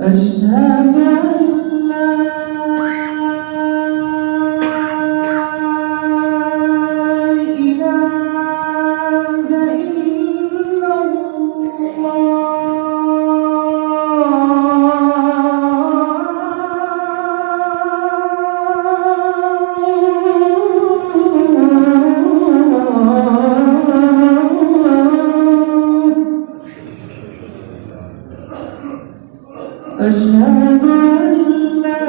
أشهد أن لا إله إلا أشهد أن لا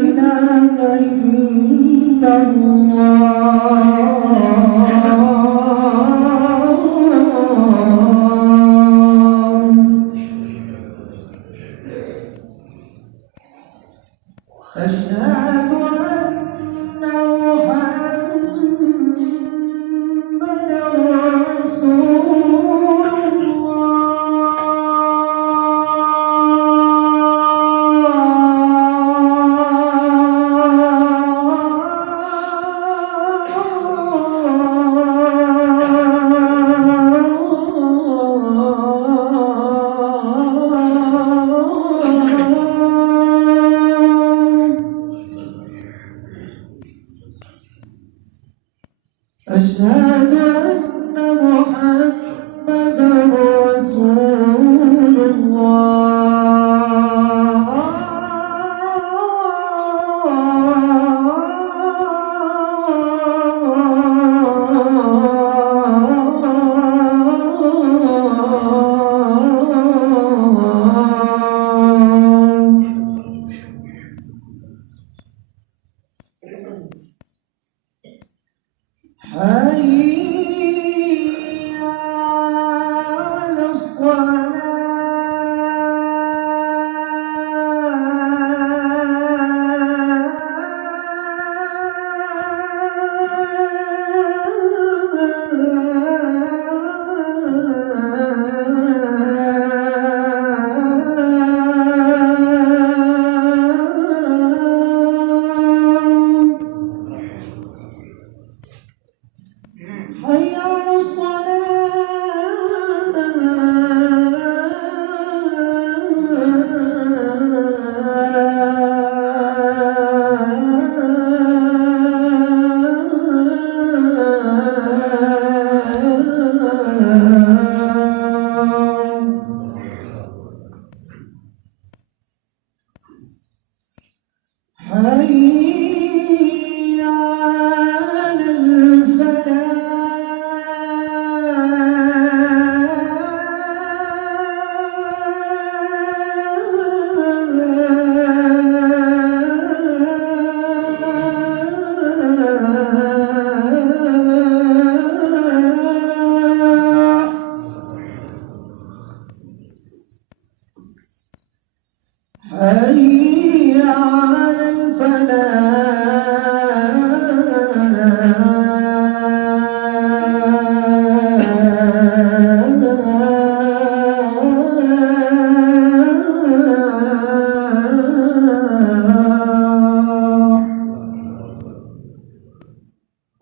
إله إلا أشهد أن محمدًا رسول أشهد أن محمدًا رسول حي على حي على حي على حي على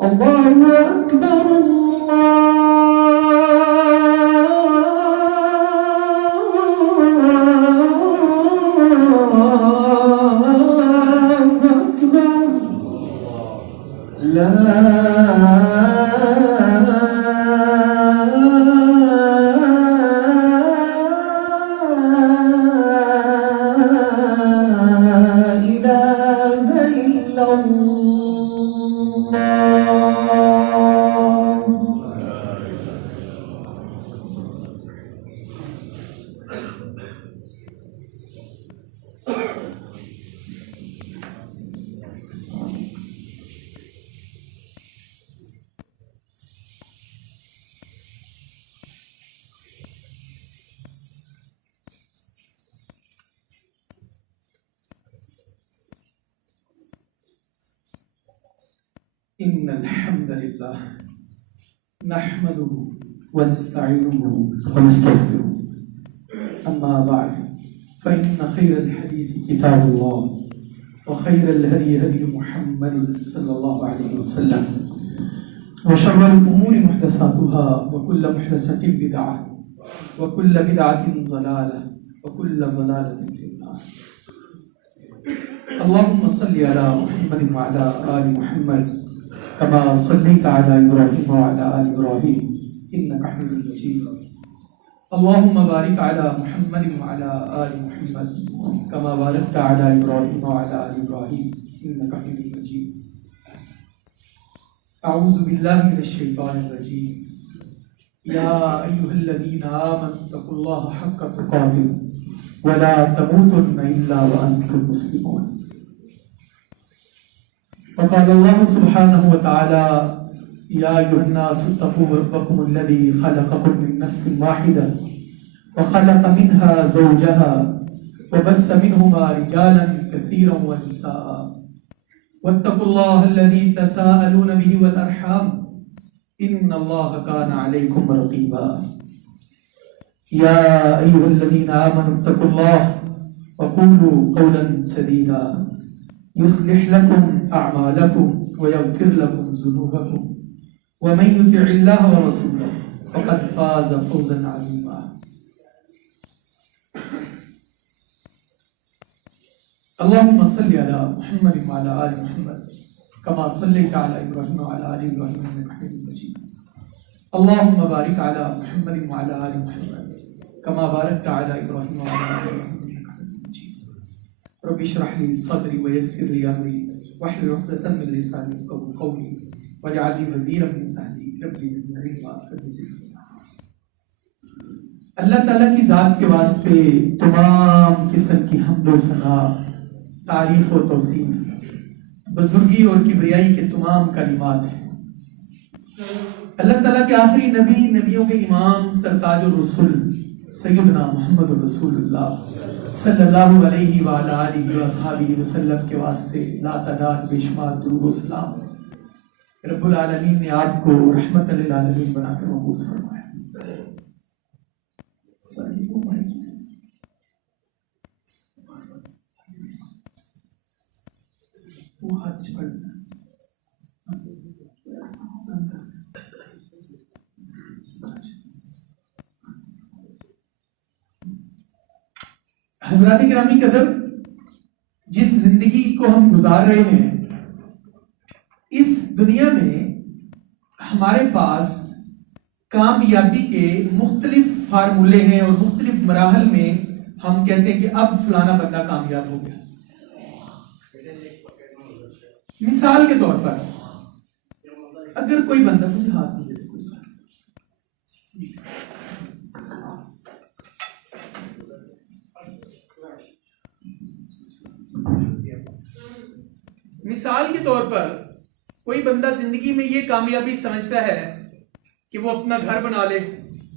الله أكبر الله أكبر لا إله إلا الله. إن الحمد لله نحمده ونستعينه ونستغفره أما بعد فإن خير الحديث كتاب الله وخير الهدي هدي محمد صلى الله عليه وسلم وشر الأمور محدثاتها وكل محدثة بدعة وكل بدعة ضلالة وكل ضلالة في النار. اللهم صل على محمد وعلى آل محمد كما صليت على إبراهيم وعلى آل إبراهيم إنك حميد مجيد. اللهم بارك على محمد وعلى آل محمد كما باركت على إبراهيم وعلى آل إبراهيم إنك حميد مجيد. أعوذ بالله من الشيطان الرجيم. يا أيها الذين آمنوا اتقوا الله حق تقاته ولا تموتن إلا وأنتم مسلمون. وقال الله سبحانه وتعالى يا أيها الناس اتقوا ربكم الذي خلقكم من نفس واحدة وخلق منها زوجها وبث منهما رجالا كثيرا ونساء واتقوا الله الذي تساءلون به والأرحام إن الله كان عليكم رقيبا. يا أيها الذين آمنوا اتقوا الله وقولوا قولا سديدا يصلح لكم أعمالكم ويغفر لكم ذنوبكم ومن يطع الله ورسوله فقد فاز فوزا عظيما. اللهم صل على محمد وعلى آل محمد كما صليت على إبراهيم وعلى آل إبراهيم إنك حميد مجيد. اللهم بارك على محمد وعلى آل محمد كما باركت على إبراهيم وعلى آل إبراهيم إنك حميد مجيد. رب اشرح لي صدري ويسر لي أمري واحلل عقدة من لساني يفقهوا قولي واجعل لي وزيرا من أهلي رب زدني علما رب زدني علما. اللہ تعالیٰ کی ذات کے واسطے تمام قسم کی حمد و ثنا، تعریف و توصیف، بزرگی اور کبریائی کے تمام کلمات ہیں. اللہ تعالیٰ کے آخری نبی، نبیوں کے امام، سرتاج الرسول سیدنا محمد رسول اللہ صلی اللہ علیہ وآلہ آلہ وصحبہ وسلم کے واسطے لا تعداد بے شمار درود و سلام. رب العالمین نے آپ کو رحمت للعالمین بنا کر مبعوث فرمایا. حضرات گرامی قدر، جس زندگی کو ہم گزار رہے ہیں اس دنیا میں ہمارے پاس کامیابی کے مختلف فارمولے ہیں اور مختلف مراحل میں ہم کہتے ہیں کہ اب فلانا بندہ کامیاب ہو گیا. مثال کے طور پر اگر کوئی بندہ، مجھے ہاتھ نہیں دیتے کوئی بات، مثال کے طور پر کوئی بندہ زندگی میں یہ کامیابی سمجھتا ہے کہ وہ اپنا گھر بنا لے،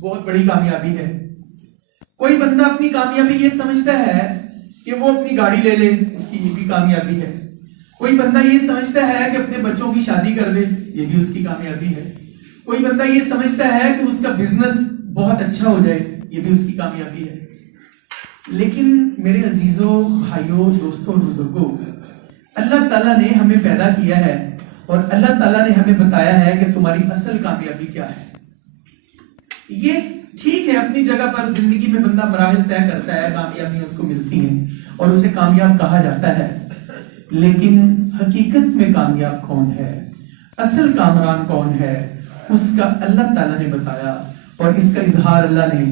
بہت بڑی کامیابی ہے. کوئی بندہ اپنی کامیابی یہ سمجھتا ہے کہ وہ اپنی گاڑی لے لے، اس کی یہ بھی کامیابی ہے. کوئی بندہ یہ سمجھتا ہے کہ اپنے بچوں کی شادی کر دے، یہ بھی اس کی کامیابی ہے. کوئی بندہ یہ سمجھتا ہے کہ اس کا بزنس بہت اچھا ہو جائے، یہ بھی اس کی کامیابی ہے. لیکن میرے عزیزوں، بھائیوں، دوستوں اور بزرگوں، اللہ تعالیٰ نے ہمیں پیدا کیا ہے اور اللہ تعالیٰ نے ہمیں بتایا ہے کہ تمہاری اصل کامیابی کیا ہے. یہ ٹھیک ہے، اپنی جگہ پر زندگی میں بندہ مراحل طے کرتا ہے، کامیابیاں اس کو ملتی ہیں اور اسے کامیاب کہا جاتا ہے. لیکن حقیقت میں کامیاب کون ہے، اصل کامران کون ہے، اس کا اللہ تعالیٰ نے بتایا. اور اس کا اظہار اللہ نے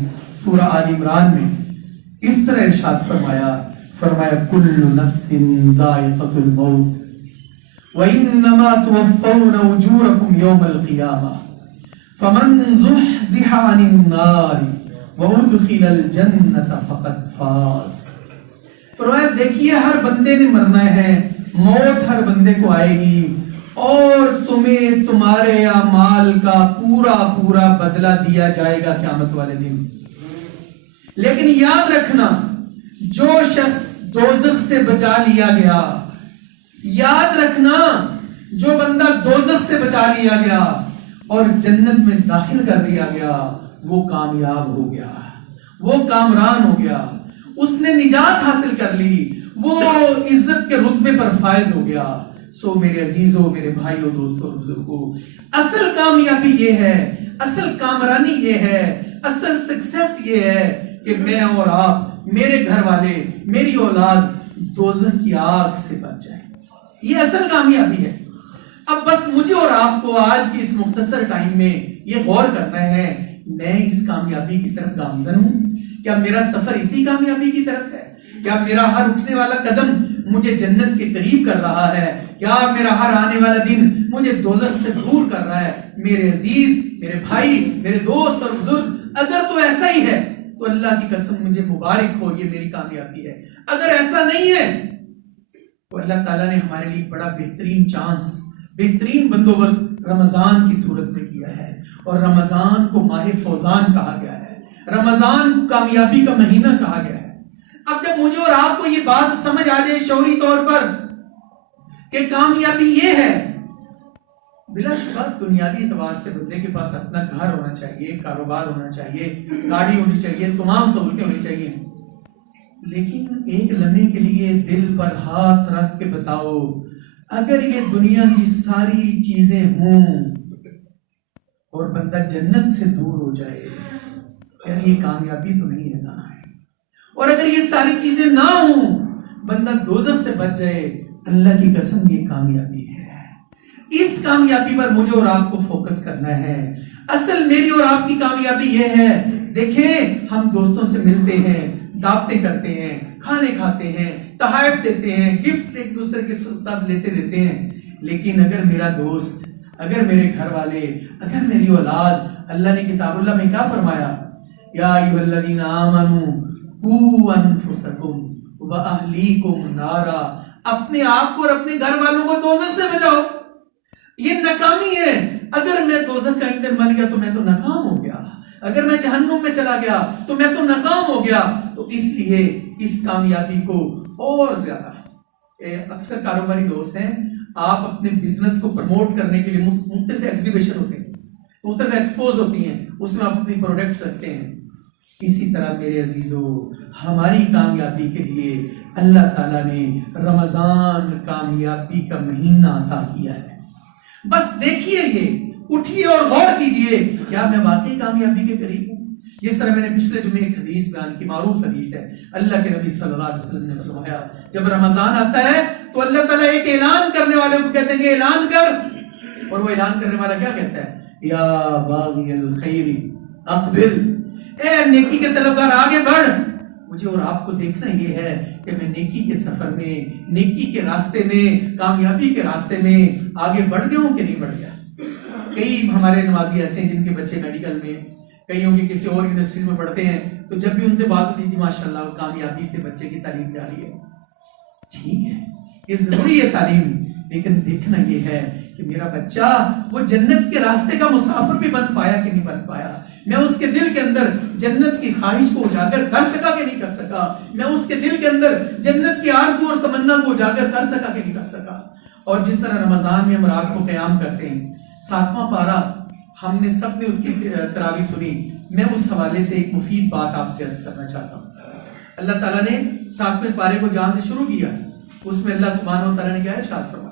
سورہ آل عمران میں اس طرح ارشاد فرمایا کل نفس ذائقۃ الموت وانما توفون اجورکم یوم القیامہ فمن زحزح عن النار وادخل الجنۃ فقد فاز. فرمایا دیکھیے ہر بندے نے مرنا ہے، موت ہر بندے کو آئے گی اور تمہیں تمہارے اعمال کا پورا پورا بدلہ دیا جائے گا قیامت والے دن. لیکن یاد رکھنا، جو شخص دوزخ سے بچا لیا گیا، یاد رکھنا جو بندہ دوزخ سے بچا لیا گیا اور جنت میں داخل کر دیا گیا وہ کامیاب ہو گیا، وہ کامران ہو گیا، اس نے نجات حاصل کر لی، وہ عزت کے رتبے پر فائز ہو گیا۔ سو میرے عزیزوں، میرے بھائیوں، دوستوں، بزرگوں، اصل کامیابی یہ ہے، اصل کامرانی یہ ہے، اصل سکسیس یہ ہے کہ میں اور آپ، میرے گھر والے، میری اولاد دوزخ کی آگ سے بچ جائیں۔ یہ اصل کامیابی ہے۔ اب بس مجھے اور آپ کو آج کی اس مختصر ٹائم میں یہ غور کرنا ہے، میں اس کامیابی کی طرف گامزن ہوں؟ کیا میرا سفر اسی کامیابی کی طرف ہے؟ کیا میرا ہر اٹھنے والا قدم مجھے جنت کے قریب کر رہا ہے؟ کیا میرا ہر آنے والا دن مجھے دوزخ سے دور کر رہا ہے؟ میرے عزیز، میرے بھائی، میرے دوست اور بزرگ، اگر تو ایسا ہی ہے تو اللہ کی قسم مجھے مبارک ہو، یہ میری کامیابی ہے۔ اگر ایسا نہیں ہے تو اللہ تعالیٰ نے ہمارے لیے بڑا بہترین چانس، بہترین بندوبست رمضان کی صورت میں کیا ہے، اور رمضان کو ماہ فوزان کہا گیا ہے، رمضان کامیابی کا مہینہ کہا گیا ہے۔ اب جب مجھے اور آپ کو یہ بات سمجھ آ جائے شعوری طور پر کہ کامیابی یہ ہے، بلا شبہ دنیاوی اعتبار سے بندے کے پاس اپنا گھر ہونا چاہیے، کاروبار ہونا چاہیے، گاڑی ہونی چاہیے، تمام سہولتیں ہونی چاہیے، لیکن ایک لمحے کے لیے دل پر ہاتھ رکھ کے بتاؤ، اگر یہ دنیا کی ساری چیزیں ہوں اور بندہ جنت سے دور ہو جائے، یار یہ کامیابی تو نہیں ہے نا؟ اور اگر یہ ساری چیزیں نہ ہوں، بندہ دوزخ سے بچ جائے، اللہ کی قسم یہ کامیابی ہے۔ اس کامیابی پر مجھے اور آپ کو فوکس کرنا ہے۔ اصل میری اور آپ کی کامیابی یہ ہے، دیکھیں ہم دوستوں سے ملتے ہیں، دعوتیں کرتے ہیں، کھانے کھاتے ہیں، تحائف دیتے ہیں، گفٹ ایک دوسرے کے ساتھ لیتے دیتے ہیں، لیکن اگر میرا دوست، اگر میرے گھر والے، اگر میری اولاد، اللہ نے کتاب اللہ میں کیا فرمایا؟ یا ایھا الذین آمنوا قوا انفسکم واہلیکم نارا، اپنے آپ کو اور اپنے گھر والوں کو دوزخ سے بچاؤ۔ یہ ناکامی ہے۔ اگر میں دوزخ کا ایندھن بن گیا تو میں تو ناکام ہو گیا، اگر میں جہنم میں چلا گیا تو میں تو ناکام ہو گیا۔ تو اس لیے اس کامیابی کو اور زیادہ، اکثر کاروباری دوست ہیں، آپ اپنے بزنس کو پروموٹ کرنے کے لیے مختلف ایگزیبیشن ہوتے ہیں، مختلف ایکسپوز ہوتی ہیں، اس میں آپ اپنی پروڈکٹس رکھتے ہیں۔ اسی طرح میرے عزیزوں، ہماری کامیابی کے لیے اللہ تعالیٰ نے رمضان کامیابی کا مہینہ عطا کیا ہے۔ بس دیکھیے، یہ اٹھیے اور غور کیجئے، کیا میں واقعی کامیابی کے قریب ہوں؟ جس طرح میں نے پچھلے جمعے ایک حدیث بیان کی، معروف حدیث ہے، اللہ کے نبی صلی اللہ علیہ وسلم نے فرمایا جب رمضان آتا ہے تو اللہ تعالیٰ ایک اعلان کرنے والے کو کہتے ہیں کہ اعلان کر، اور وہ اعلان کرنے والا کیا کہتا ہے؟ یا باغی الخیر اقبل، اے نیکی کے طلبگار آگے بڑھ۔ مجھے اور آپ کو دیکھنا یہ ہے کہ میں نیکی کے سفر میں، نیکی کے راستے میں، کامیابی کے راستے میں آگے بڑھ گیا ہوں کہ نہیں بڑھ گیا۔ کئی ہمارے نمازی ایسے ہیں جن کے بچے میڈیکل میں، کئیوں کے کسی اور یونیورسٹی میں پڑھتے ہیں، تو جب بھی ان سے بات ہوتی ہے کہ ماشاءاللہ کامیابی سے بچے کی تعلیم جاری ہے۔ ٹھیک ہے، یہ ضروری ہے تعلیم، لیکن دیکھنا یہ ہے کہ میرا بچہ وہ جنت کے راستے کا مسافر بھی بن پایا کہ نہیں بن پایا، میں اس کے دل کے اندر جنت کی خواہش کو اجاگر کر سکا کہ نہیں کر سکا، میں اس کے دل کے اندر جنت کی آرزو اور تمنا کو اجاگر کر سکا کہ نہیں کر سکا۔ اور جس طرح رمضان میں ہم رات کو قیام کرتے ہیں، 7واں پارہ ہم نے سب نے اس کی تراویح سنی، میں اس حوالے سے ایک مفید بات آپ سے عرض کرنا چاہتا ہوں۔ اللہ تعالیٰ نے 7ویں پارے کو جہاں سے شروع کیا، اس میں اللہ سبحانہ و تعالیٰ نے کیا ارشاد فرمایا؟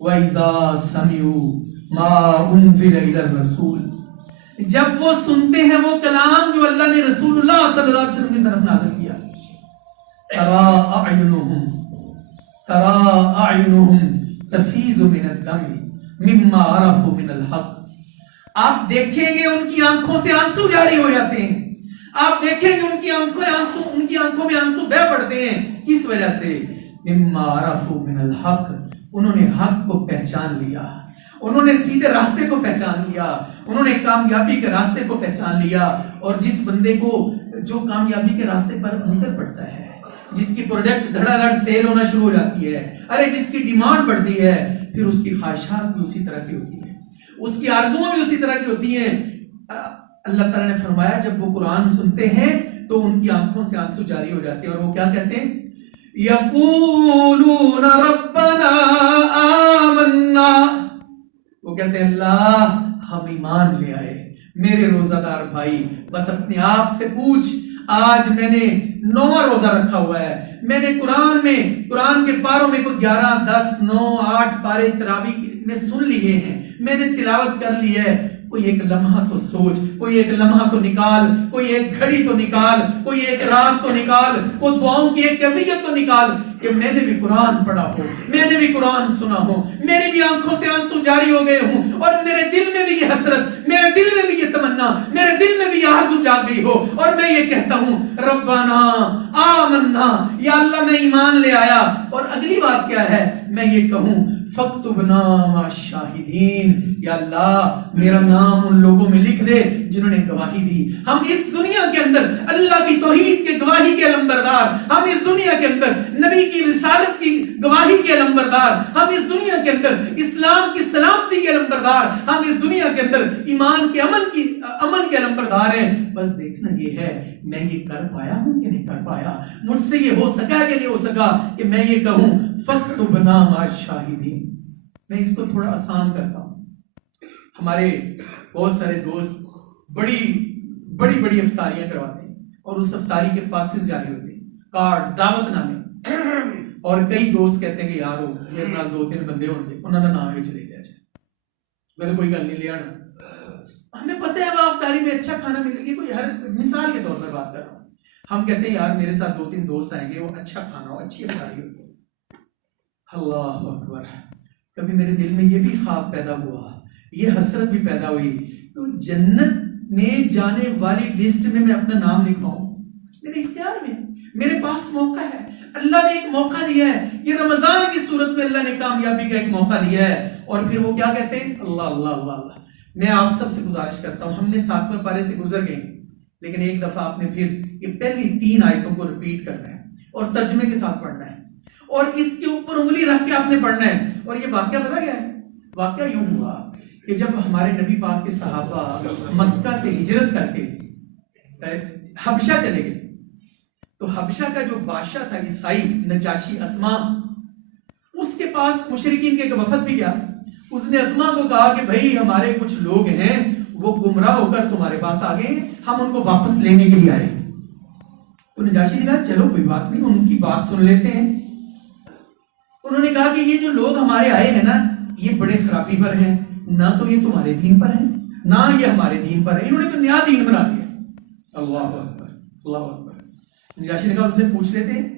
وَإِذَا سَمِعُوا مَا أُنزِلَ إِلَى الرَّسُولِ، جب وہ سنتے ہیں وہ کلام جو اللہ نے رسول اللہ صلی اللہ علیہ وسلم کی طرف نازل کیا، تَرَى أَعْيُنُهُمْ تَفِيضُ مِنَ الدَّمْعِ مِمَّا عَرَفُوا مِنَ الْحَقِّ، آپ دیکھیں گے ان کی آنکھوں سے آنسو جاری ہو جاتے ہیں، آپ دیکھیں گے ان کی آنکھوں میں آنسو بہہ پڑتے ہیں، کس وجہ سے؟ مِمَّا عَرَفُوا مِنَ الْحَقِّ، انہوں نے حق کو پہچان لیا، انہوں نے سیدھے راستے کو پہچان لیا، انہوں نے کامیابی کے راستے کو پہچان لیا۔ اور جس بندے کو جو کامیابی کے راستے پر نکل پڑتا ہے، جس کی پروڈکٹ دھڑا دھڑ سیل ہونا شروع ہو جاتی ہے، ارے جس کی ڈیمانڈ بڑھتی ہے، پھر اس کی خواہشات بھی اسی طرح کی ہوتی ہیں، اس کی آرزویں بھی اسی طرح کی ہوتی ہیں۔ اللہ تعالیٰ نے فرمایا جب وہ قرآن سنتے ہیں تو ان کی آنکھوں سے آنسو جاری ہو جاتے ہیں، اور وہ کیا کہتے ہیں؟ یقولون ربنا آمنا کہتے ہیں اللہ ہم ایمان لے آئے. میرے روزہ دار بھائی بس اپنے آپ سے پوچھ, آج میں نے 9واں روزہ رکھا ہوا ہے, میں نے قرآن کے پاروں میں کوئی 11, 10, 9, 8 پارے تراویح میں سن لیے ہیں, میں نے تلاوت کر لی ہے. کوئی ایک لمحہ تو سوچ, کوئی ایک لمحہ تو نکال, کوئی ایک گھڑی تو نکال, کوئی ایک رات تو نکال, کوئی دعاؤں کی ایک کیفیت تو نکال کہ میں نے بھی قرآن پڑھا ہو, میں نے بھی قرآن سنا ہو, میری بھی آنکھوں سے آنسو جاری ہو گئے ہوں, اور میرے دل میں بھی یہ حسرت, میرے دل میں بھی یہ تمنا, میرے دل میں بھی یہ آرزو جاگ گئی ہو, اور میں یہ کہتا ہوں ربنا آمنا, یا اللہ میں ایمان لے آیا. اور اگلی بات کیا ہے, میں یہ کہوں فاکتبنا مع الشاہدین, یا اللہ میرا نام ان لوگوں میں لکھ دے جنہوں نے گواہی دی. ہم اس دنیا کے اندر اللہ کی توحید کے گواہی کے علمبردار, ہم اس دنیا کے اندر نبی کی رسالت کی گواہی کے علمبردار, ہم اس دنیا کے اندر اسلام کی سلامتی کے علمبردار, ہم اس دنیا کے اندر ایمان کے امن کے علمبردار ہیں. بس دیکھنا یہ ہے میں یہ کر پایا ہوں کہ نہیں کر پایا, مجھ سے یہ ہو سکا کہ نہیں ہو سکا کہ میں یہ کہوں فاکتبنا مع الشاہدین. میں اس کو تھوڑا آسان کرتا ہوں. ہمارے بہت سارے دوست بڑی بڑی افطاریاں کرواتے ہیں, اور اس افطاری کے پاسز جاری ہوتے ہیں, کارڈ, دعوت نامے, اور کئی دوست کہتے ہیں کہ یارو میرے نال 2-3 بندے ہوں گے, انہوں نے نام چلے دیا جائے. میں تو کوئی گل نہیں لے آنا, ہمیں پتہ ہے وہاں افطاری میں اچھا کھانا ملے گی. کوئی ہر مثال کے طور پر بات کر رہا ہوں. ہم کہتے ہیں یار میرے ساتھ 2-3 دوست آئیں گے, وہ اچھا کھانا ہو, اچھی افطاری ہو. اللہ اکبر, کبھی میرے دل میں یہ بھی خواب پیدا ہوا, یہ حسرت بھی پیدا ہوئی, تو جنت میں جانے والی لسٹ میں اپنا نام لکھواؤں. میرے اختیار میں, میرے پاس موقع ہے, اللہ نے ایک موقع دیا ہے. یہ رمضان کی صورت میں اللہ نے کامیابی کا ایک موقع دیا ہے. اور پھر وہ کیا کہتے ہیں, اللہ اللہ اللہ اللہ. میں آپ سب سے گزارش کرتا ہوں, ہم نے 7ویں پارے سے گزر گئے, لیکن ایک دفعہ آپ نے پھر یہ پہلی 3 آیتوں کو ریپیٹ کرنا ہے اور ترجمے کے ساتھ پڑھنا ہے, اور اس کے اوپر انگلی رکھ کے آپ نے پڑھنا ہے. اور یہ واقعہ پتا کیا ہے, واقعہ یوں ہوا کہ جب ہمارے نبی پاک کے صحابہ مکہ سے ہجرت کر کے حبشہ چلے گئے, تو حبشہ کا جو بادشاہ تھا عیسائی نجاشی اسما, اس کے پاس مشرکین کے ایک وفد بھی گیا. اس نے اسما کو کہا کہ بھائی ہمارے کچھ لوگ ہیں وہ گمراہ ہو کر تمہارے پاس آ گئے, ہم ان کو واپس لینے کے لیے آئے. تو نجاشی نے کہا چلو کوئی بات نہیں, ان کی بات سن لیتے ہیں. انہوں نے کہا کہ یہ جو لوگ ہمارے آئے ہیں نا, یہ بڑے خرابی پر ہیں, نہ تو یہ تمہارے دین پر ہیں نہ یہ ہمارے دین پر ہے, انہوں نے تو نیا دین بنا دیا. اللہ اکبر اللہ اکبر. نجاشی نے کہا ان سے پوچھ لیتے ہیں.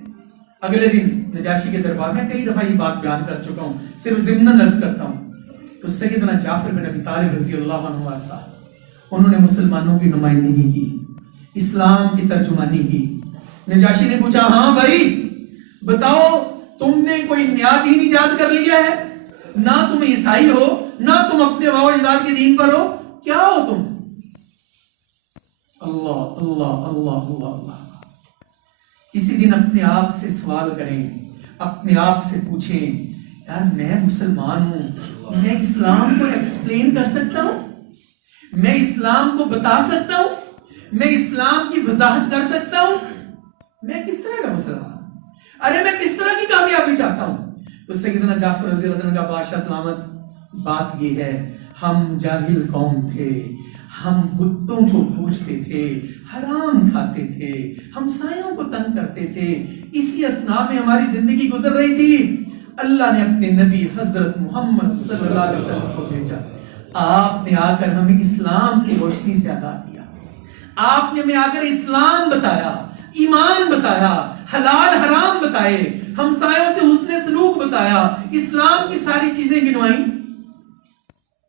اگلے دن نجاشی کے دربار میں کئی دفعہ یہ بات بیان کر چکا ہوں, صرف ضمناً عرض کرتا ہوں. تو سیدنا جعفر بن ابی طالب رضی اللہ عنہ صاحب, انہوں نے مسلمانوں کی نمائندگی کی, اسلام کی ترجمانی کی. نجاشی نے پوچھا ہاں بھائی بتاؤ تم نے کوئی نیا دین ایجاد کر لیا ہے, نہ تم عیسائی ہو نہ تم اپنے باپ اجداد کے دین پر ہو, کیا ہو تم؟ اللہ اللہ اللہ اللہ اللہ. کسی دن اپنے آپ سے سوال کریں, اپنے آپ سے پوچھیں یار میں مسلمان ہوں, میں اسلام کو ایکسپلین کر سکتا ہوں, میں اسلام کو بتا سکتا ہوں, میں اسلام کی وضاحت کر سکتا ہوں, میں کس طرح کا مسلمان ہوں, ارے میں کس طرح کی کامیابی چاہتا ہوں. تو سیدنا جعفر رضی اللہ عنہ کا بادشاہ سلامت, بات یہ ہے ہم جاہل قوم تھے, ہم بتوں کو پوجتے تھے, حرام کھاتے تھے, ہمسایوں کو تنگ کرتے تھے, اسی اسنا میں ہماری زندگی گزر رہی تھی. اللہ نے اپنے نبی حضرت محمد صلی اللہ علیہ وسلم کو بھیجا, آپ نے آ کر ہمیں اسلام کی روشنی سے آگاہ کیا, آپ نے ہمیں آ کر اسلام بتایا, ایمان بتایا, حلال حرام بتائے, ہمسایوں سے حسن سلوک بتایا, اسلام کی ساری چیزیں گنوائیں.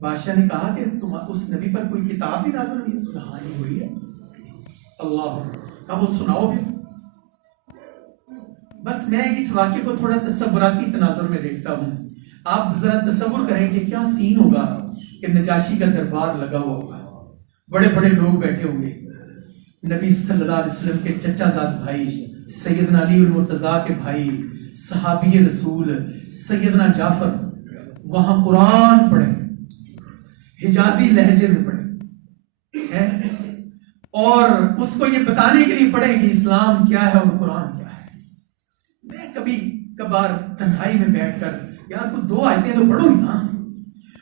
بادشاہ نے کہا کہ تم اس نبی پر کوئی کتاب بھی نازل ہوئی ہے؟ ہاں یہ ہوئی ہے. اللہ کہا وہ سناؤ گے. بس میں اس واقعے کو تھوڑا تصوراتی تناظر میں دیکھتا ہوں. آپ ذرا تصور کریں کہ کیا سین ہوگا کہ نجاشی کا دربار لگا ہوا ہوگا, بڑے بڑے لوگ بیٹھے ہوں گے, نبی صلی اللہ علیہ وسلم کے چچا زاد بھائی سیدنا علی المرتضیٰ کے بھائی صحابی رسول سیدنا جعفر وہاں قرآن پڑھے, حجازی لہجے میں پڑھے, اور اس کو یہ بتانے کے لیے پڑھے کہ اسلام کیا ہے اور قرآن کیا ہے. میں کبھی کبھار تنہائی میں بیٹھ کر یار تو 2 آیتیں تو پڑھو ہی نا,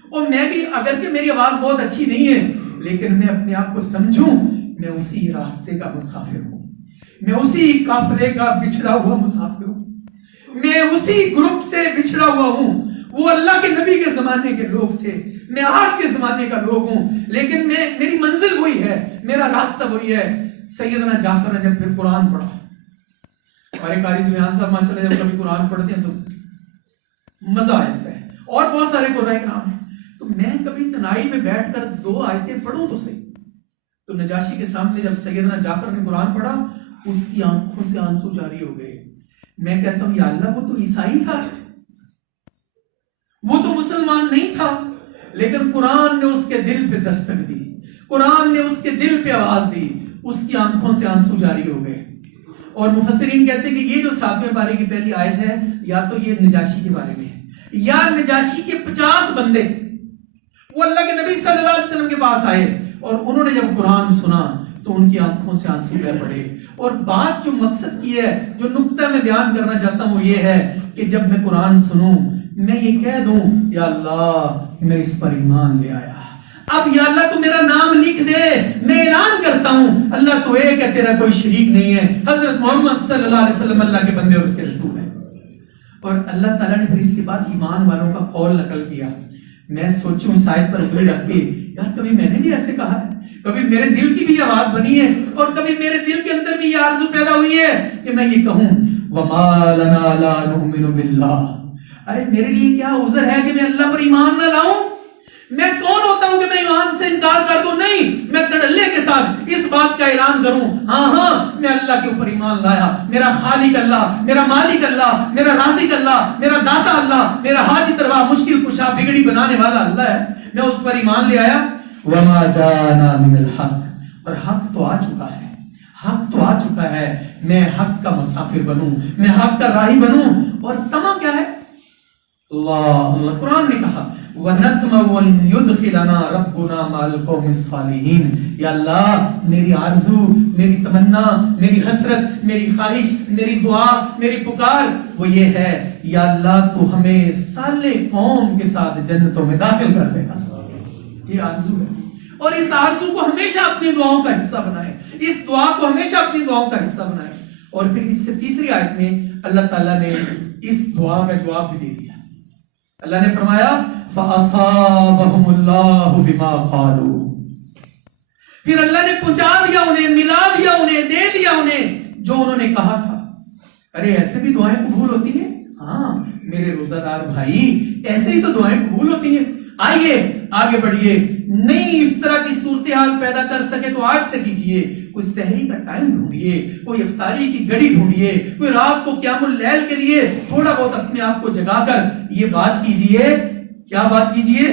اور میں بھی اگرچہ میری آواز بہت اچھی نہیں ہے لیکن میں اپنے آپ کو سمجھوں میں اسی راستے کا مسافر ہوں, میں اسی قافلے کا بچھڑا ہوا مسافر ہوں, میں اسی گروپ سے بچھڑا ہوا ہوں. وہ اللہ کے نبی کے زمانے کے لوگ تھے, میں آج کے زمانے کا لوگ ہوں, لیکن میری منزل وہی ہے, میرا راستہ وہی ہے. سیدنا جعفر نے جب پھر قرآن پڑھا, ہمارے قاری سبحان صاحب ماشاءاللہ جب کبھی قرآن پڑھتے ہیں تو مزہ آ جاتا ہے, اور بہت سارے قرآن کرام ہیں, تو میں کبھی تنہائی میں بیٹھ کر 2 آیتیں پڑھوں تو صحیح. تو نجاشی کے سامنے جب سیدنا جعفر نے قرآن پڑھا, اس کی آنکھوں سے آنسو جاری ہو گئے. میں کہتا ہوں یا اللہ وہ تو عیسائی تھا, وہ تو مسلمان نہیں تھا, لیکن قرآن نے اس کے دل پہ دستک دی, قرآن نے اس کے دل پہ آواز دی, اس کی آنکھوں سے آنسو جاری ہو گئے. اور مفسرین کہتے ہیں کہ یہ جو 7ویں پارے کی پہلی آیت ہے یا تو یہ نجاشی کے بارے میں ہے, یا نجاشی کے 50 بندے وہ اللہ کے نبی صلی اللہ علیہ وسلم کے پاس آئے اور انہوں نے جب قرآن سنا تو ان کی آنکھوں سے آنسو بہ پڑے. اور بات جو مقصد کی ہے, جو نقطہ میں بیان کرنا چاہتا ہوں وہ یہ ہے کہ جب میں قرآن سنوں میں یہ کہہ دوں یا اللہ میں اس پر ایمان لے آیا, اب یا اللہ تو میرا نام لکھ دے, میں اعلان کرتا ہوں اللہ تو ایک ہے, تیرا کوئی شریک نہیں ہے, حضرت محمد صلی اللہ علیہ وسلم اللہ کے بندے اور اس کے رسول ہیں. اور اللہ تعالیٰ نے پھر اس کے بعد ایمان والوں کا قول نقل کیا. میں سوچوں اس آیت پر انگلی رکھ کے, یار کبھی میں نے بھی ایسے کہا ہے, کبھی میرے دل کی بھی آواز بنی ہے, اور کبھی میرے دل کے اندر بھی یہ آرزو پیدا ہوئی ہے کہ میں یہ کہوں وَمَا لَنَا لَا نُؤْمِنُ بِاللَّهِ, ارے میرے لیے کیا عذر ہے کہ میں اللہ پر ایمان نہ لاؤں؟ میں کون ہوتا ہوں کہ میں ایمان سے انکار کر دوں؟ نہیں, میں تڑلے کے ساتھ اس بات کا اعلان کروں, ہاں میں اللہ کے اوپر ایمان لایا, میرا خالق اللہ, میرا مالک اللہ, میرا رازق اللہ, میرا داتا اللہ, میرا حاجت روا مشکل کشا بگڑی بنانے والا اللہ ہے, میں اس پر ایمان لے آیا. وما جانا من الحق, اور حق تو آ چکا ہے, حق تو آ چکا ہے, میں حق کا مسافر بنوں, میں حق کا راہی بنوں. اور تمام کیا ہے؟ اللہ قرآن نے کہا وَنَتْمَوْ أَن يُدْخِلَنَا رَبُّنَا مَعَ الْقَوْمِ الصَّالِحِينَ, یا اللہ میری آرزو, میری تمنا, میری حسرت, میری خواہش, میری دعا, میری پکار وہ یہ ہے یا اللہ تو ہمیں صالح قوم کے ساتھ جنتوں میں داخل کر دے گا. یہ آرزو ہے, اور اس آرزو کو ہمیشہ اپنی دعاؤں کا حصہ بنائیں, اس دعا کو ہمیشہ اپنی دعاؤں کا حصہ بنائیں. اور پھر اس سے تیسری آیت میں اللہ تعالیٰ نے اس دعا کا جواب بھی دے دیا. اللہ نے فرمایا فَأَصَابَهُمُ اللَّهُ بِمَا قَالُوا, پھر اللہ نے پہنچا دیا انہیں, ملا دیا انہیں, دے دیا انہیں جو انہوں نے کہا تھا. ارے ایسے بھی دعائیں قبول ہوتی ہیں؟ ہاں میرے روزہ دار بھائی, ایسے ہی تو دعائیں قبول ہوتی ہیں. آئیے آگے بڑھیے, نہیں اس طرح کی صورتحال پیدا کر سکے تو آج سے کیجئے. کوئی سحری کا ٹائم ڈھونڈیے, کوئی افطاری کی گھڑی ڈھونڈیے, کوئی رات کو قیام اللیل کے لیے تھوڑا بہت اپنے آپ کو جگا کر یہ بات کیجئے. کیا بات کیجئے؟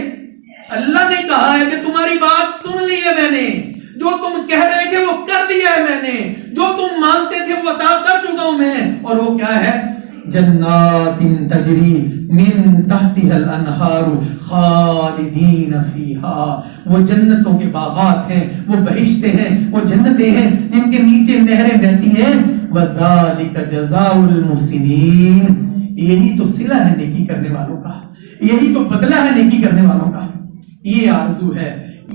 اللہ نے کہا ہے کہ تمہاری بات سن لی ہے میں نے, جو تم کہہ رہے تھے وہ کر دیا ہے میں نے, جو تم مانگتے تھے وہ عطا کر چکا ہوں میں. اور وہ کیا ہے؟ جنات تجری من تحتها الانہار خالدین فیہا, وہ جنتوں کے باغات ہیں, وہ بہشتیں ہیں, وہ جنتیں ہیں جن کے نیچے نہریں بہتی ہیں. وذالک جزاء المحسنین, یہی تو صلہ ہے نیکی کرنے والوں کا, یہی تو بدلہ ہے نیکی کرنے والوں کا. یہ آرزو ہے,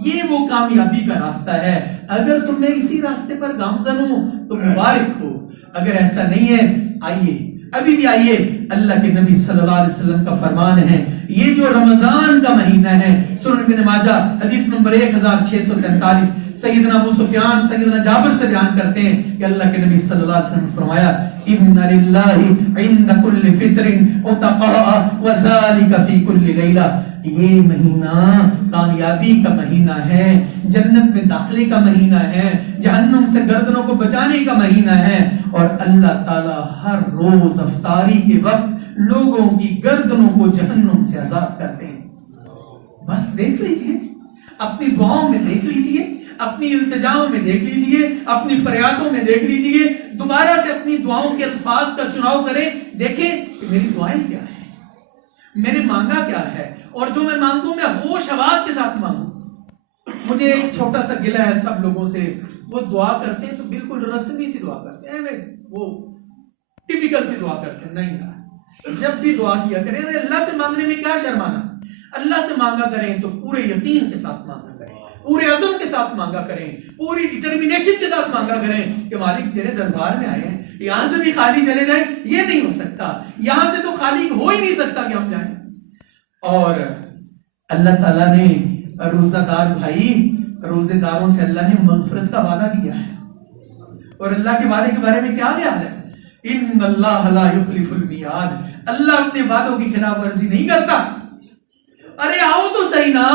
یہ وہ کامیابی کا راستہ ہے. اگر تم میں اسی راستے پر گامزن ہو تو مبارک ہو, اگر ایسا نہیں ہے آئیے, ابھی بھی آئیے. اللہ کے نبی صلی اللہ علیہ وسلم کا فرمان ہے, یہ جو رمضان کا مہینہ ہے, سنن ابن ماجہ حدیث نمبر 1643, سیدنا ابو سفیان سیدنا جابر سے بیان کرتے ہیں کہ اللہ کے نبی صلی اللہ علیہ وسلم نے فرمایا ان للہ عند کل فطر عتقاء وذالک فی کل لیلہ. یہ مہینہ کامیابی کا مہینہ ہے, جنت میں داخلے کا مہینہ ہے, جہنم سے گردنوں کو بچانے کا مہینہ ہے. اور اللہ تعالی ہر روز افطاری کے وقت لوگوں کی گردنوں کو جہنم سے آزاد کرتے ہیں. بس دیکھ لیجئے, اپنی دعاؤں میں دیکھ لیجئے, اپنی التجاؤں میں دیکھ لیجئے, اپنی فریادوں میں دیکھ لیجئے, دوبارہ سے اپنی دعاؤں کے الفاظ کا چناؤ کریں, دیکھیں کہ میری دعائیں کیا ہے, میں نے مانگا کیا ہے, اور جو میں مانگوں میں ہوش آواز کے ساتھ مانگوں. مجھے ایک چھوٹا سا گلہ ہے سب لوگوں سے, وہ دعا کرتے ہیں تو بالکل رسمی سی دعا کرتے ہیں, وہ ٹپیکل سی دعا کرتے ہیں. نہیں, جب بھی دعا کیا کریں اللہ سے مانگنے میں کیا شرمانا. اللہ سے مانگا کریں تو پورے یقین کے ساتھ مانگا کریں، پورے عزم کے ساتھ مانگا کریں، پوری ڈٹرمنیشن کے ساتھ مانگا کریں کہ مالک تیرے دربار میں آئے ہیں، یہاں سے بھی خالی چلے جائیں یہ نہیں ہو سکتا، یہاں سے تو خالی ہو ہی نہیں سکتا کہ ہم جائیں۔ اور اللہ تعالیٰ نے روزہ دار بھائی، روزے داروں سے اللہ نے مغفرت کا وعدہ کیا ہے، اور اللہ کے وعدے کے بارے میں کیا خیال ہے؟ ان اللہ لا یخلف المیعاد، اللہ اپنے وعدوں کی خلاف ورزی نہیں کرتا۔ ارے آؤ تو صحیح نا،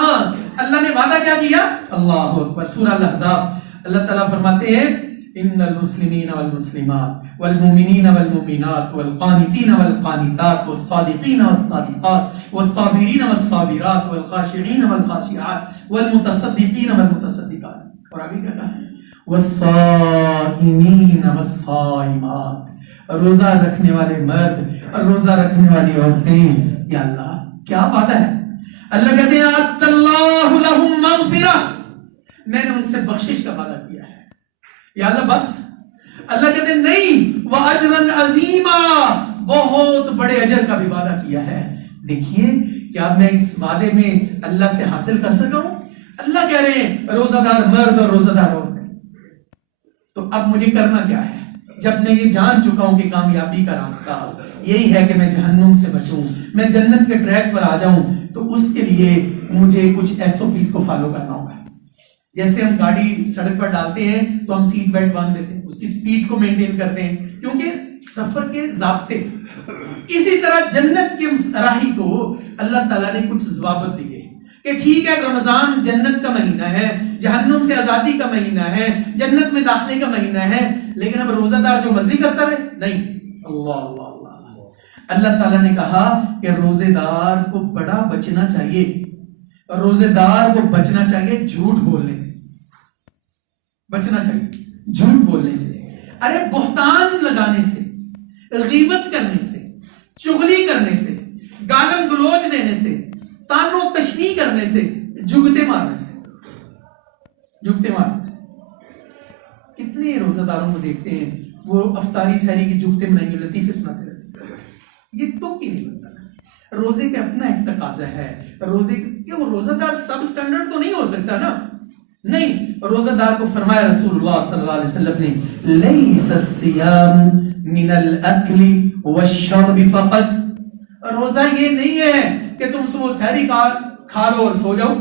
اللہ نے وعدہ کیا کیا؟ اللہ اکبر، سورہ الاحزاب اللہ تعالیٰ فرماتے ہیں ان المسلمین والمسلمات والمؤمنین والمؤمنات والقانتین والقانتات والصادقین والصادقات والصابرین والصابرات والخاشعین والخاشعات والمتصدقین والمتصدقات، اور آگے کیا کہا ہے؟ والصائمین والصائمات، روزہ رکھنے والے مرد اور روزہ رکھنے والی عورتیں۔ یا اللہ کیا وعدہ ہے؟ اللہ کہتے ہیں اعطَ اللَّهُ لَهُم مَغْفِرَةً، میں نے ان سے بخشش کا وعدہ کیا ہے۔ یا اللہ بس؟ اللہ کہتے ہیں نہیں، وَأَجْرًا عَظِيمًا، بہت بڑے اجر کا بھی وعدہ کیا ہے۔ دیکھیے کیا میں اس وعدے میں اللہ سے حاصل کر سکا ہوں؟ اللہ کہہ رہے ہیں روزہ دار مرد اور روزہ دار عورتیں۔ تو اب مجھے کرنا کیا ہے جب میں یہ جان چکا ہوں کہ کامیابی کا راستہ یہی ہے کہ میں جہنم سے بچوں، میں جنت کے ٹریک پر آ جاؤں؟ تو اس کے لیے مجھے کچھ SOPs کو فالو کرنا ہوگا۔ جیسے ہم گاڑی سڑک پر ڈالتے ہیں تو ہم سیٹ بیلٹ باندھ لیتے ہیں، اس کی سپیڈ کو مینٹین کرتے ہیں کیونکہ سفر کے ضابطے۔ اسی طرح جنت کے راہی کو اللہ تعالیٰ نے کچھ ضوابط دیے کہ ٹھیک ہے رمضان جنت کا مہینہ ہے، جہنم سے آزادی کا مہینہ ہے، جنت میں داخلے کا مہینہ ہے، لیکن اب روزہ دار جو مرضی کرتا رہے؟ نہیں۔ اللہ اللہ اللہ، اللہ تعالیٰ نے کہا کہ روزے دار کو بڑا بچنا چاہیے، روزے دار کو بچنا چاہیے جھوٹ بولنے سے، بچنا چاہیے جھوٹ بولنے سے، ارے بہتان لگانے سے، غیبت کرنے سے، چغلی کرنے سے، گالم گلوچ دینے سے، تان و تشنیع کرنے سے، جگتے مارنے سے، جگتے مارنے سے۔ کتنے روزہ داروں کو دیکھتے ہیں وہ افطاری سحری کی جگتے میں نہیں، لطیفے سناتے رہتے، یہ تو کی نہیں بنتا۔ روزے کا اپنا ایک تقاضا ہے، روزے وہ روزہ دار سب سٹینڈرڈ تو نہیں ہو سکتا نا، نہیں۔ روزہ دار کو فرمایا رسول اللہ صلی اللہ علیہ وسلم نے لیس الصیام من الاکل والشرب فقط، روزہ یہ نہیں ہے کہ تم صبح سحری کھا لو اور سو جاؤ،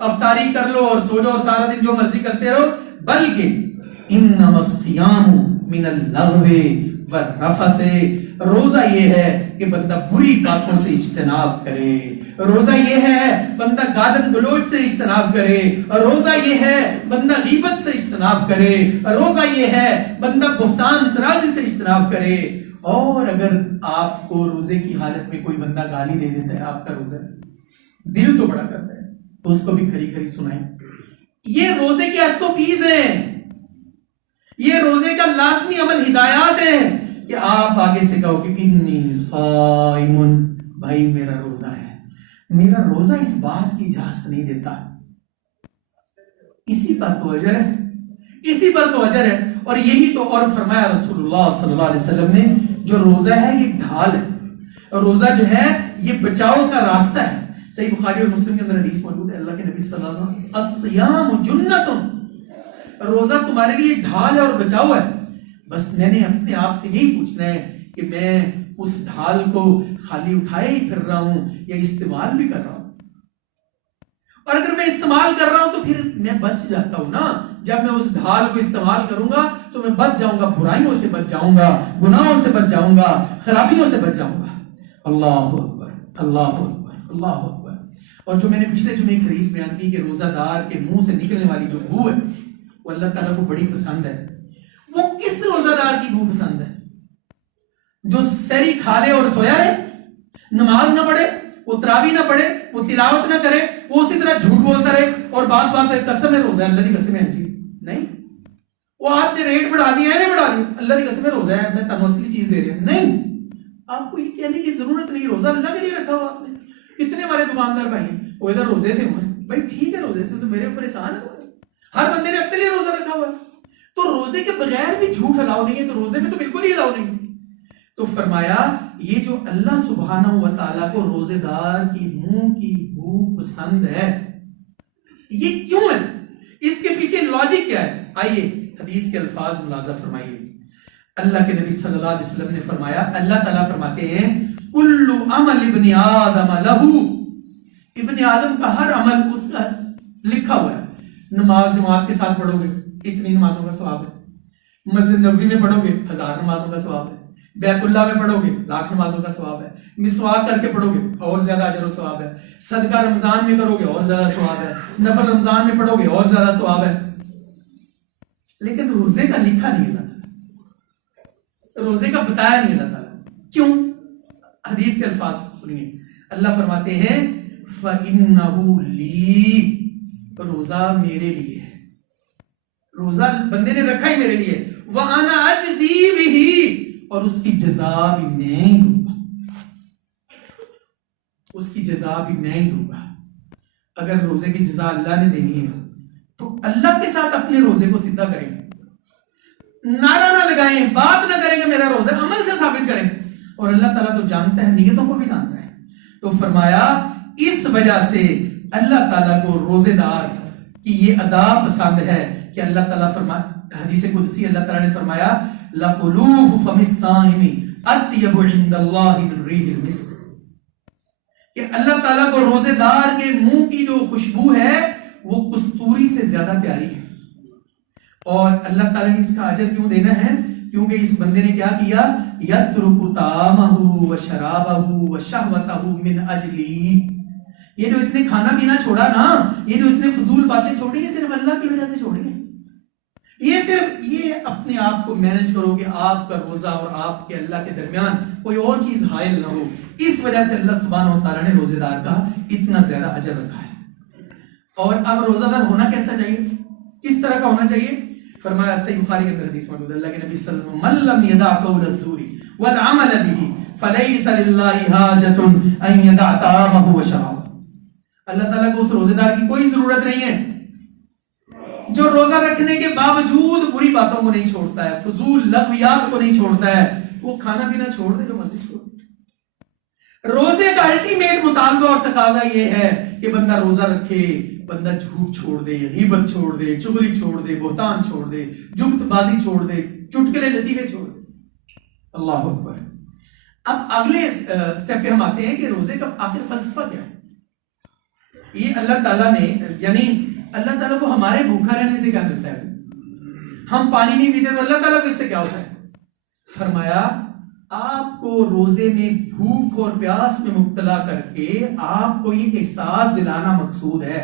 افطاری کر لو اور سو جاؤ اور سارا دن جو مرضی کرتے رہو، بلکہ انما الصیام من اللغو والرفث، روزہ یہ ہے کہ بندہ بری باتوں سے اجتناب کرے، روزہ یہ ہے بندہ گالم گلوچ سے اجتناب کرے، روزہ یہ ہے بندہ غیبت سے اجتناب کرے، روزہ یہ ہے بندہ بہتان ترازی سے اجتناب کرے۔ اور اگر آپ کو روزے کی حالت میں کوئی بندہ گالی دے دیتا ہے، آپ کا روزہ دل تو بڑا کرتا ہے، تو اس کو بھی کھری کھری سنائیں۔ یہ روزے کے SOPs ہیں، یہ روزے کا لازمی عمل ہدایات ہیں کہ آپ آگے سے کہو کہ انی صائم، بھائی میرا روزہ ہے، میرا روزہ اس بات کی اجازت نہیں دیتا۔ اسی پر تو اجر ہے، اسی پر تو اجر ہے۔ اور یہی تو اور فرمایا رسول اللہ صلی اللہ علیہ وسلم نے، جو روزہ ہے یہ ڈھال ہے، اور روزہ جو ہے یہ بچاؤ کا راستہ ہے۔ صحیح بخاری اور مسلم کے اندر حدیث موجود ہے، اللہ کے نبی صلی اللہ علیہ وسلم الصیام جنۃ، روزہ تمہارے لیے ڈھال ہے اور بچاؤ ہے۔ بس میں نے اپنے آپ سے یہی پوچھنا ہے کہ میں اس ڈھال کو خالی اٹھائے ہی پھر رہا ہوں یا استعمال بھی کر رہا ہوں؟ اور اگر میں استعمال کر رہا ہوں تو پھر میں بچ جاتا ہوں نا۔ جب میں اس ڈھال کو استعمال کروں گا تو میں بچ جاؤں گا، برائیوں سے بچ جاؤں گا، گناہوں سے بچ جاؤں گا، خرابیوں سے بچ جاؤں گا۔ اللہ اکبر، اللہ اکبر، اللہ اکبر۔ اور جو میں نے پچھلے جمعے ایک حدیث بیان کی کہ روزہ دار کے منہ سے نکلنے والی جو بو ہے وہ اللہ تعالیٰ کو بڑی پسند ہے۔ وہ کس روزہ دار کی بو پسند ہے؟ جو سحری کھا لے اور سویا رہے، نماز نہ پڑھے، وہ تراویح نہ پڑھے، وہ تلاوت نہ کرے، وہ اسی طرح جھوٹ بولتا رہے اور بات بات پہ قسم ہے روزہ ہے، اللہ کی قسم ہے جی نہیں، وہ آپ نے ریٹ بڑھا دیا ہے، نہیں بڑھا دیا، اللہ کی قسم ہے روزہ ہے، میں تنو اصلی چیز دے رہے ہیں، نہیں۔ آپ کو یہ کہنے کی ضرورت نہیں، روزہ اللہ کے لیے رکھا ہوا آپ نے۔ کتنے ہمارے دکاندار بھائی ہیں وہ ادھر روزے سے ہوئے، بھائی ٹھیک ہے روزے سے تو میرے اوپر احسان ہے، ہر بندے نے اپنے لیے روزہ رکھا ہوا ہے، تو روزے کے بغیر بھی جھوٹ الاؤ نہیں ہے، تو روزے میں تو بالکل ہی الاؤ نہیں ہے۔ تو فرمایا یہ جو اللہ سبحانہ و تعالیٰ کو روزے دار کی منہ کی بو پسند ہے، یہ کیوں ہے؟ اس کے پیچھے لاجک کیا ہے؟ آئیے حدیث کے الفاظ ملاحظہ فرمائیے۔ اللہ کے نبی صلی اللہ علیہ وسلم نے فرمایا، اللہ تعالیٰ فرماتے ہیں کل عمل ابن آدم لہو، ابن آدم کا ہر عمل اس کا لکھا ہوا ہے۔ نماز جماعت کے ساتھ پڑھو گے اتنی نمازوں کا ثواب ہے، مسجد نبوی میں پڑھو گے 1000 نمازوں کا ثواب ہے، بیت اللہ میں پڑھو گے 1,00,000 نمازوں کا ثواب ہے، مسواک کر کے پڑھو گے اور زیادہ اجر و ثواب ہے، صدقہ رمضان میں کرو گے اور زیادہ ثواب ہے، نفل رمضان میں پڑھو گے اور زیادہ ثواب ہے۔ لیکن روزے کا لکھا نہیں اللہ تعالیٰ، روزے کا بتایا نہیں اللہ تعالیٰ۔ کیوں؟ حدیث کے الفاظ سنیے، اللہ فرماتے ہیں فَإِنَّهُ لِي، روزہ میرے لیے ہے، روزہ بندے نے رکھا ہی میرے لیے، وَأَنَا أَجْزِي بِهِ، اور اس کی جزا بھی میں ہی دوں گا، اس کی جزا بھی میں ہی دوں گا۔ اگر روزے کی جزا اللہ نے دینی ہے تو اللہ کے ساتھ اپنے روزے کو سیدھا کریں، نعرہ نہ لگائیں، بات نہ کریں کہ میرا روزہ، عمل سے ثابت کریں۔ اور اللہ تعالیٰ تو جانتا ہے، نیتوں کو بھی جانتا ہے۔ تو فرمایا اس وجہ سے اللہ تعالیٰ کو روزے دار کی یہ ادا پسند ہے کہ اللہ تعالیٰ فرمایا، حدیث قدسی اللہ تعالیٰ نے فرمایا لَخُلُوفُ فَمِ الصَّائِمِ أَطْيَبُ عِندَ اللَّهِ مِنْ رِيحِ الْمِسْكِ، کہ اللہ تعالیٰ کو روزے دار کے منہ کی جو خوشبو ہے وہ کستوری سے زیادہ پیاری ہے۔ اور اللہ تعالیٰ نے اس کا اجر کیوں دینا ہے؟ کیونکہ اس بندے نے کیا کیا، یترک طعامہ وشرابہ وشہوتہ من اجلی، یہ جو اس نے کھانا پینا چھوڑا نا، یہ جو اس نے فضول باتیں چھوڑی، یہ صرف اللہ کی وجہ سے چھوڑی ہے۔ یہ صرف یہ اپنے آپ کو مینج کرو کہ آپ کا روزہ اور آپ کے اللہ کے درمیان کوئی اور چیز حائل نہ ہو، اس وجہ سے اللہ سبحانہ و تعالیٰ نے روزے دار کا اتنا زیادہ اجر رکھا ہے۔ اور اب روزہ دار ہونا کیسا چاہیے، کس طرح کا ہونا چاہیے؟ فرمایا صحیح بخاری کے اندر حدیث موجود ہے، اللہ کے نبی صلی اللہ علیہ وسلم من لم يدع قول الزور والعمل به فليس لله حاجة ان يدع طعامه وشرابه، اللہ تعالیٰ کو اس روزے دار کی کوئی ضرورت نہیں ہے جو روزہ رکھنے کے باوجود بری باتوں کو نہیں چھوڑتا ہے، فضول لغویات کو نہیں چھوڑتا ہے، وہ کھانا پینا چھوڑ دے جو مرضی چھوڑ دے۔ روزے کا الٹیمیٹ مطالبہ اور تقاضا یہ ہے کہ بندہ روزہ رکھے، بندہ جھوٹ چھوڑ دے، غیبت چھوڑ دے، چغلی چھوڑ دے، بہتان چھوڑ دے، جگت بازی چھوڑ دے، چٹکلے لطیفے چھوڑ دے۔ اللہ اکبر۔ اب اگلے سٹیپ پہ ہم آتے ہیں کہ روزے کا آخر فلسفہ کیا ہے۔ یہ اللہ تعالیٰ نے، یعنی اللہ تعالیٰ کو ہمارے بھوکا رہنے سے کیا ملتا ہے؟ ہم پانی نہیں پیتے تو اللہ تعالیٰ کو اس سے کیا ہوتا ہے؟ فرمایا آپ کو روزے میں بھوک اور پیاس میں مبتلا کر کے آپ کو یہ احساس دلانا مقصود ہے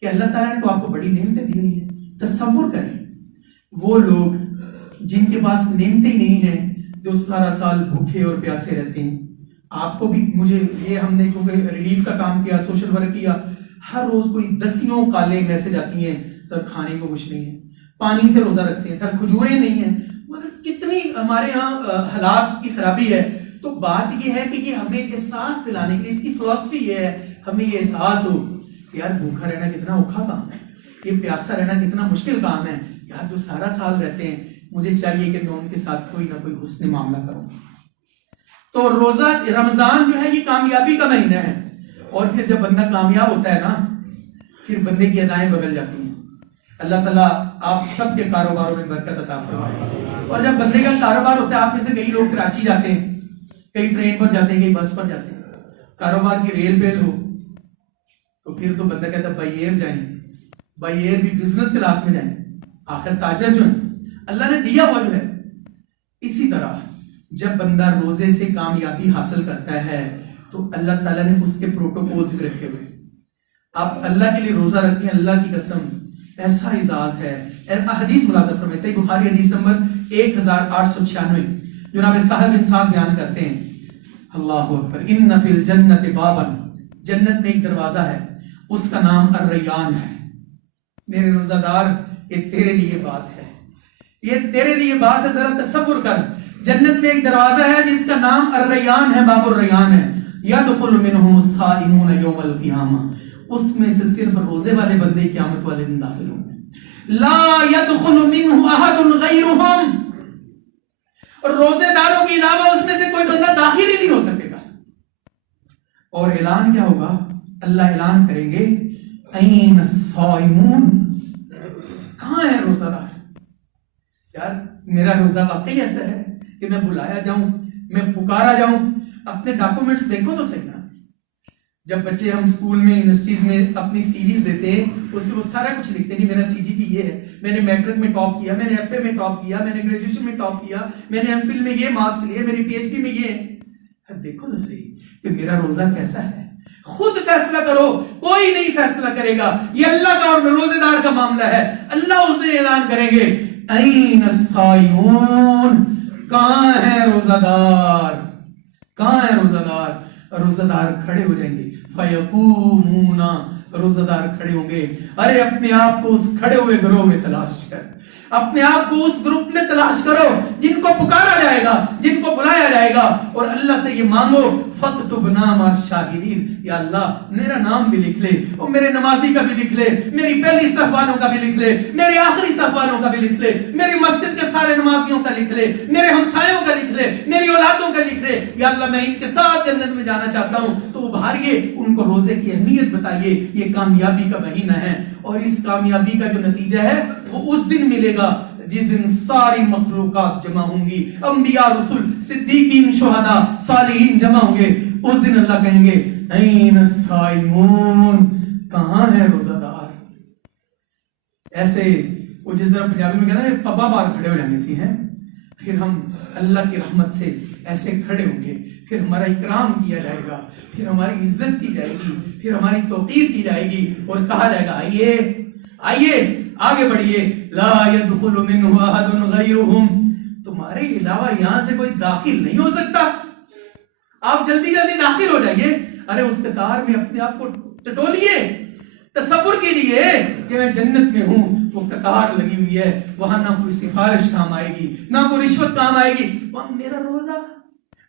کہ اللہ تعالیٰ نے تو آپ کو بڑی نعمتیں دی ہوئی ہیں۔ تصور کریں وہ لوگ جن کے پاس نعمتیں نہیں ہیں، جو سارا سال بھوکے اور پیاسے رہتے ہیں۔ آپ کو بھی، مجھے یہ، ہم نے چونکہ ریلیف کا کام کیا، سوشل ورک کیا، ہر روز کوئی دسیوں کالے میسج آتی ہیں، سر کھانے کو کچھ نہیں ہے، پانی سے روزہ رکھتے ہیں، سر کھجوریں نہیں ہیں، مطلب کتنی ہمارے ہاں حالات کی خرابی ہے۔ تو بات یہ ہے کہ یہ ہمیں احساس دلانے کے لیے، اس کی فلسفی یہ ہے، ہمیں یہ احساس ہو کہ یار بھوکا رہنا کتنا اوکھا کام ہے، یہ پیاسا رہنا کتنا مشکل کام ہے، یار جو سارا سال رہتے ہیں مجھے چاہیے کہ میں ان کے ساتھ کوئی نہ کوئی حسن معاملہ کروں۔ تو روزہ رمضان جو ہے یہ کامیابی کا مہینہ ہے، اور پھر جب بندہ کامیاب ہوتا ہے نا، پھر بندے کی ادائیں بدل جاتی ہیں۔ اللہ تعالیٰ آپ سب کے کاروباروں میں برکت عطا فرمائے۔ اور جب بندے کا کاروبار ہوتا ہے، آپ میں سے کئی لوگ کراچی جاتے ہیں، کئی ٹرین پر جاتے ہیں، کئی بس پر جاتے ہیں، کاروبار کی ریل بیل ہو تو پھر تو بندہ کہتا ہے بائی ایئر جائیں، بائی ایئر بھی بزنس کلاس میں جائیں، آخر تاجر جو ہے اللہ نے دیا ہوا جو ہے۔ اسی طرح جب بندہ روزے سے کامیابی حاصل کرتا ہے تو اللہ تعالیٰ نے اس کے پروٹوکولز بھی رکھے ہوئے۔ آپ اللہ کے لیے روزہ رکھیں، اللہ کی قسم ایسا اعزاز ہے۔ حدیث ملاحظہ فرمائیں، صحیح بخاری حدیث نمبر 1896، جناب سہل بن سعد بیان کرتے ہیں، اللہ اکبر، ان فی الجنت بابا، جنت میں ایک دروازہ ہے، اس کا نام الریان ہے۔ میرے روزہ دار، یہ تیرے لیے بات ہے، یہ تیرے لیے بات ہے، ذرا تصور کر، جنت میں ایک دروازہ ہے جس کا نام الریان ہے، باب الریان ہے، یدخل منہ الصائمون یوم القیامہ، اس میں سے صرف روزے والے بندے قیامت والے دن داخل ہوں گے۔ لا يدخل منہ احد غیرہم، اور روزے داروں کے علاوہ اس میں سے کوئی بندہ داخل ہی نہیں ہو سکے گا. اور اعلان کیا ہوگا؟ اللہ اعلان کریں گے این الصائمون، کہاں ہے روزہ دار؟ یار میرا روزہ واقعی ایسا ہے کہ میں بلایا جاؤں، میں پکارا جاؤں؟ اپنے ڈاکومنٹس دیکھو تو صحیح نا. جب بچے ہم اسکول میں یونیورسٹیز میں اپنی سیریز دیتے ہیں اس میں وہ سارا کچھ لکھتے ہیں، میرا سی جی پی یہ ہے، میں نے میٹرک میں ٹاپ کیا، میں نے ایف اے میں ٹاپ کیا، میں نے گریجویشن میں ٹاپ کیا، میں نے ایم فل میں یہ مارکس لیے، میری پی ایچ ڈی میں یہ ہے. دیکھو تو صحیح کہ میرا روزہ کیسا ہے. خود فیصلہ کرو، کوئی نہیں فیصلہ کرے گا. یہ اللہ کا اور روزے دار کا معاملہ ہے. اللہ اس دن اعلان کریں گے این الصائمون، کہاں ہے روزہ دار؟ کہاں ہے روزہ دار؟ روزہ دار کھڑے ہو جائیں گے. فیقومون، روزہ دار کھڑے ہوں گے. ارے اپنے آپ کو اس کھڑے ہوئے گروہ میں تلاش کر، اپنے آپ کو اس گروپ میں تلاش کرو جن کو پکارا جائے گا، جن کو بلایا جائے گا. اور اللہ سے یہ مانگو فاکتبنا مع الشاہدین، یا اللہ میرا نام بھی لکھ لے، اور میرے نمازی کا بھی لکھ لے، میری پہلی صف والوں کا بھی لکھ لے، میرے آخری صف والوں کا بھی لکھ لے، میری مسجد کے سارے نمازیوں کا لکھ لے، میرے ہمسایوں کا لکھ لے، میری اولادوں کا لکھ لے. یا اللہ میں ان کے ساتھ جنت میں جانا چاہتا ہوں. تو ابھاریے، ان کو روزے کی اہمیت بتائیے. یہ کامیابی کا مہینہ ہے، اور اس کامیابی کا جو نتیجہ ہے وہ اس دن ملے گا جس دن ساری مخلوقات جمع ہوں گی. انبیاء، رسول، صدیقین، شہداء، صالحین جمع ہوں گے. اس دن اللہ کہیں گے این الصائمون، کہاں ہے روزہ دار؟ ایسے وہ جس طرح پنجابی میں کہنا ہے پبا بار کھڑے ہو جانے سی ہیں. پھر ہم اللہ کی رحمت سے ایسے کھڑے ہوں گے، پھر ہمارا اکرام کیا جائے گا، پھر ہماری عزت کی جائے گی، پھر ہماری توقیر کی جائے گی، اور کہا جائے گا آئیے آئیے آگے بڑھیے. لا يدخل منه احد غيرهم، تمہارے علاوہ یہاں سے کوئی داخل نہیں ہو سکتا. آپ جلدی جلدی داخل ہو جائیے. ارے اس قطار میں اپنے آپ کو ٹٹولیے، تصور کیجیے کہ میں جنت میں ہوں. وہ قطار لگی ہوئی ہے، وہاں نہ کوئی سفارش کام آئے گی، نہ کوئی رشوت کام آئے گی. وہاں میرا روزہ،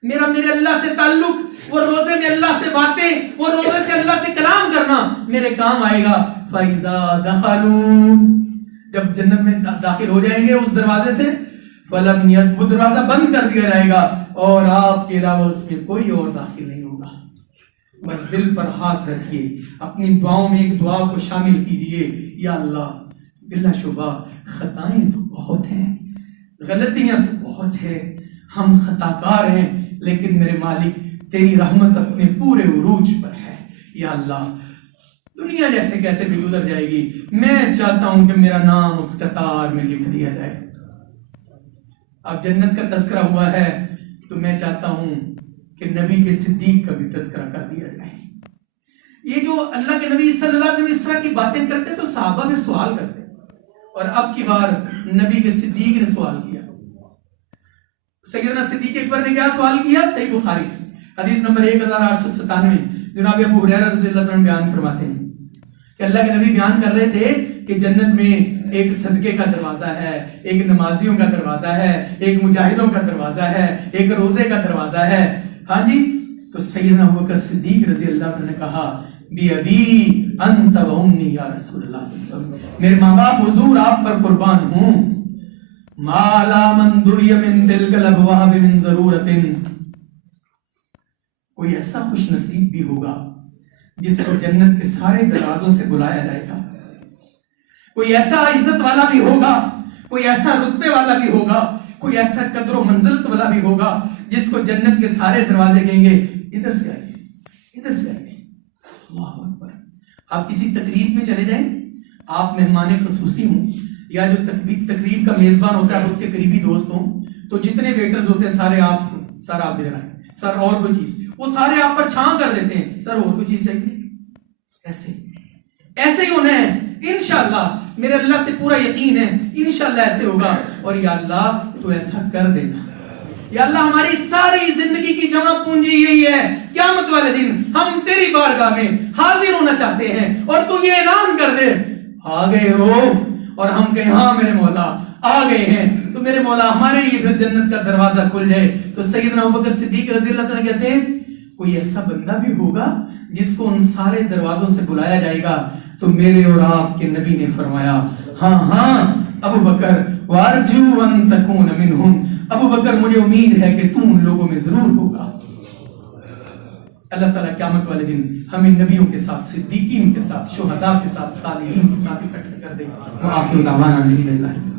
میرے اللہ سے تعلق، وہ روزے میں اللہ سے باتیں، وہ روزے سے اللہ سے کلام کرنا میرے کام آئے گا. فَإِذَا دَخَلُوا، جب جنت میں داخل ہو جائیں گے اس دروازے سے، فَلَمْ يَدْ، وہ دروازہ بند کر دیا جائے گا اور آپ کے علاوہ اس میں کوئی اور داخل نہیں ہوگا. بس دل پر ہاتھ رکھیے، اپنی دعاؤں میں ایک دعا کو شامل کیجئے. یا اللہ بلا شبہ خطائیں تو بہت ہیں، غلطیاں تو بہت ہیں، ہم خطاکار ہیں، لیکن میرے مالک تیری رحمت اپنے پورے عروج پر ہے. یا اللہ دنیا جیسے کیسے بھی گزر جائے گی، میں چاہتا ہوں کہ میرا نام اس قطار میں لکھ دیا جائے. اب جنت کا تذکرہ ہوا ہے تو میں چاہتا ہوں کہ نبی کے صدیق کا بھی تذکرہ کر دیا جائے. یہ جو اللہ کے نبی صلی اللہ علیہ وسلم اس طرح کی باتیں کرتے تو صحابہ پھر سوال کرتے، اور اب کی بار نبی کے صدیق نے سوال کیا. سیدنا صدیق اکبر نے کیا سوال کیا؟ صحیح بخاری حدیث نمبر 1897. جناب ابو ہریرہ رضی اللہ عنہ بیان فرماتے ہیں کہ اللہ کے نبی بیان کر رہے تھے کہ جنت میں ایک صدقے کا دروازہ ہے، ایک نمازیوں کا دروازہ ہے، ایک مجاہدوں کا دروازہ ہے، ایک روزے کا دروازہ ہے. ہاں جی. تو سیدنا ابوبکر صدیق رضی اللہ عنہ نے کہا بی ابی انت و امی یا رسول اللہ صلی اللہ علیہ وسلم، میرے ماں باپ حضور آپ پر قربان ہوں. ما لا من دعی من تلک الابواب من ضرورت، کوئی ایسا خوش نصیب بھی ہوگا جس کو جنت کے سارے دروازوں سے بلایا جائے گا. کوئی ایسا عزت والا بھی ہوگا، کوئی ایسا رتبے والا بھی ہوگا، کوئی ایسا قدر و منزلت والا بھی ہوگا جس کو جنت کے سارے دروازے کہیں گے ادھر سے آئیے، ادھر سے آئیے. اللہ اکبر. آپ کسی تقریب میں چلے جائیں، آپ مہمان خصوصی ہوں، یا جو تقریب کا میزبان ہوتا ہے اس کے قریبی دوست ہوں، تو جتنے ویٹرز ہوتے ہیں سارے آپ ادھر آئیں، سر اور کوئی چیز، وہ سارے آپ پر چھان کر دیتے ہیں، سر اور کوئی چیز چاہیے. ایسے ہی ہونا ہے انشاءاللہ. میرے اللہ سے پورا یقین ہے انشاءاللہ ایسے ہوگا. اور یا اللہ تو ایسا کر دینا. یا اللہ ہماری ساری زندگی کی جمع پونجی یہی ہے، قیامت والے دن ہم تیری بارگاہ میں حاضر ہونا چاہتے ہیں اور تو یہ اعلان کر دے آ گئے ہو، اور ہم کہیں ہاں میرے مولا آ گئے ہیں. تو میرے مولا ہمارے لیے پھر جنت کا دروازہ کھل جائے. تو سیدنا ابوبکر صدیق رضی اللہ عنہ کہتے ہیں کوئی ایسا بندہ بھی ہوگا جس کو ان سارے دروازوں سے بلایا جائے گا. تو میرے اور آپ کے نبی نے فرمایا ہاں ہاں ابو بکر وارجو ان تکون منہم، ابو بکر مجھے امید ہے کہ تم ان لوگوں میں ضرور ہوگا۔ اللہ تعالیٰ قیامت والے دن ہمیں نبیوں کے ساتھ، صدیقین کے ساتھ، شہداء کے ساتھ، صالحین کے ساتھ اکٹھے کر دے۔ وآخر دعوانا الحمدللہ۔